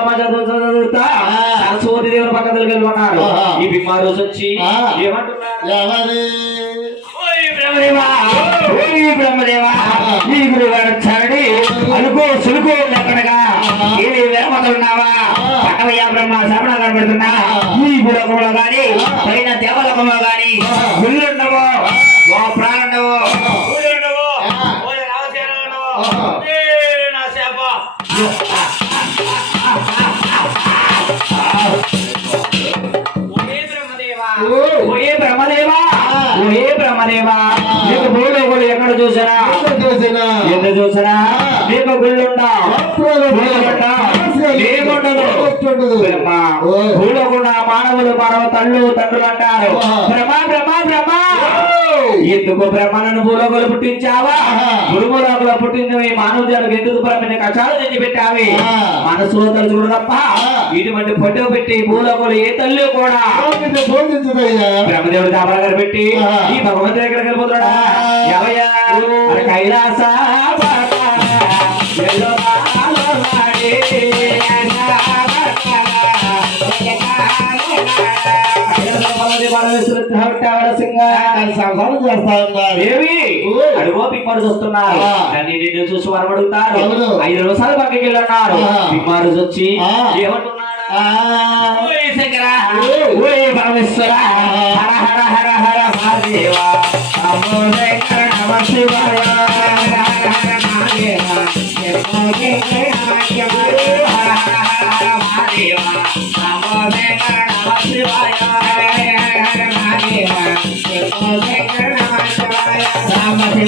మా చదువు చదువుతా. సరస్వతి దేవుని పక్కన వెళ్ళుకున్నాడు ఈ వచ్చి బ్రహ్మదేవా! అనుకో సులుకో ఎక్కడగా ఏది వేమతున్నావా పక్కవయ్యా బ్రహ్మ శ్రవణ కనబడుతున్నా ఈ గురకంలో గాని పైన దేవలోకంలో గాని గుళ్ళుండవు ఓ ప్రాణుండవు గుళ్ళుండవు ఓ రామచరణుండవు ఏ నా శాప ఓయే బ్రహ్మదేవా ఓయే బ్రహ్మదేవా ఓయే బ్రహ్మదేవా నీకు భూలోకులు ఎక్కడ చేసిన? ఎందుకు చూసారా నీకు గుళ్ళుండా? భూలోకుండా మానవులు మానవ తల్లు తండ్రులు అంటారు. బ్రహ్మ బ్రహ్మ బ్రహ్మ. ఎందుకు బ్రహ్మలను భూలోకులు పుట్టించావా? భూలోకులు పుట్టించవి మానవ జాలకు ఎందుకు బ్రహ్మని కష్టాలు తెచ్చి పెట్టావి? మనసులో తలుచుకుడు తప్ప ఇటువంటి ఫోటో పెట్టి భూలోకులు ఏ తల్లి కూడా బ్రహ్మదేవుడు గారు పెట్టి ఈ భగవంతుడి దగ్గరికి వెళ్ళిపోతున్నాడా? ఎవయ్యా? అరే కైలాస సంహారం చేస్తా ఉన్నారు. అడుగో పిమ్మరు చూస్తున్నారు. ఆ. నన్ను చూసి వారు అడుగుతారు అవును. ఐదు నిమిషాలు పక్కకి వెళ్ళన్నారు. పిమ్మరు. ఓయ్ పరమేశ్వర. హర హర హర హర మహాదేవ. నమో శంకర నమ శివాయ.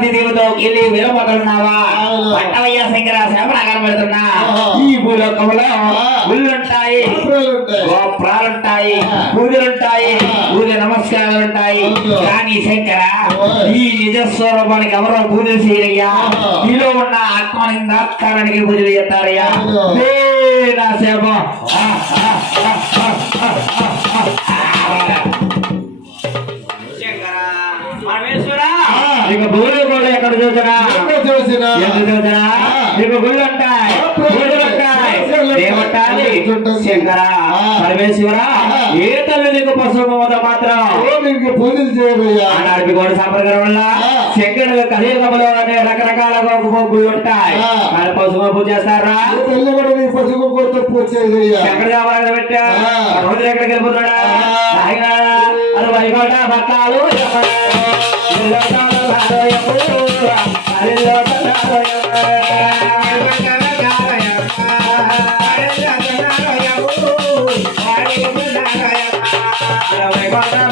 పార్వతి దేవతో వెళ్ళి విలమతున్నావా పట్టవయ్య శంకర శ్రవణ కనబడుతున్నా. ఈ భూలోకంలో గుళ్ళుంటాయి గోపురాలుంటాయి పూజలుంటాయి పూజ నమస్కారాలుంటాయి. కానీ శంకర ఈ నిజ స్వరూపానికి ఎవరో పూజలు చేయరయ్యా? నీలో ఉన్న ఆత్మానికి పూజలు చేస్తారయ్యా? నా. శంకర పరమేశ్వర. ఇక భూలోకంలో ఎక్కడ చూసినా ఎందుకు చూసినా నీకు గుళ్ళు ఉంటాయి పూజలు ఉంటాయి ఏమంటారు శంకర పరమేశ్వర ఏ తల్లి నీకు మాత్రం? నీకు పూజలు చేయబోయా? ఆనాడు గోడ సంప్రదాయం వల్ల శంకరుడు కలియుగంలో అనే రకరకాల గుళ్ళు ఉంటాయి. కానీ పశువు పూజ చేస్తారా? ఎక్కడ పెట్టా? ఎక్కడికి వెళ్ళిపోతాడా వైకుంఠ భక్తాలు